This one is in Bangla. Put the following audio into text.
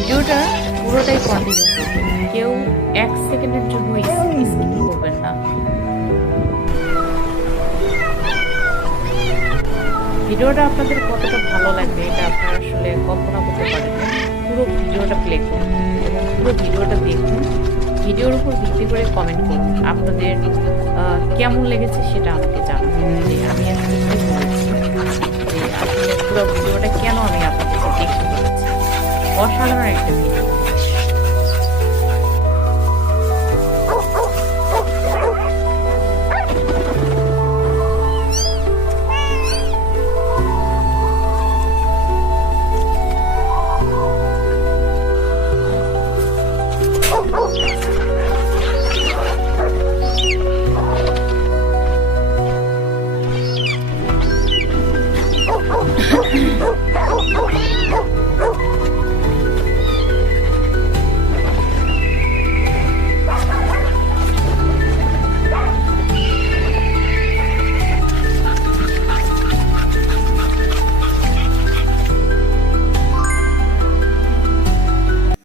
ভিডিওটা পুরোটাই কন্টিনিউ করবেন, কেউ 1 সেকেন্ডের জন্য স্কিপ করবেন না। ভিডিওটা আপনাদের কতটা ভালো লাগবে এটা আপনারা আসলে কল্পনা করতে পারেন না। পুরো ভিডিওটা প্লে করুন এবং পুরো ভিডিওটা দেখুন। ভিডিওর উপর ভিত্তি করে কমেন্ট করুন, আপনাদের কেমন লেগেছে সেটা আমাকে জানাবেন, যে আমি আসলে কি বলেছি, যে আসলে পুরো ভিডিওটা কেন আমি আপনাদেরকে দেখতে বলেছি। অসাধারণ একটা ভিডিও।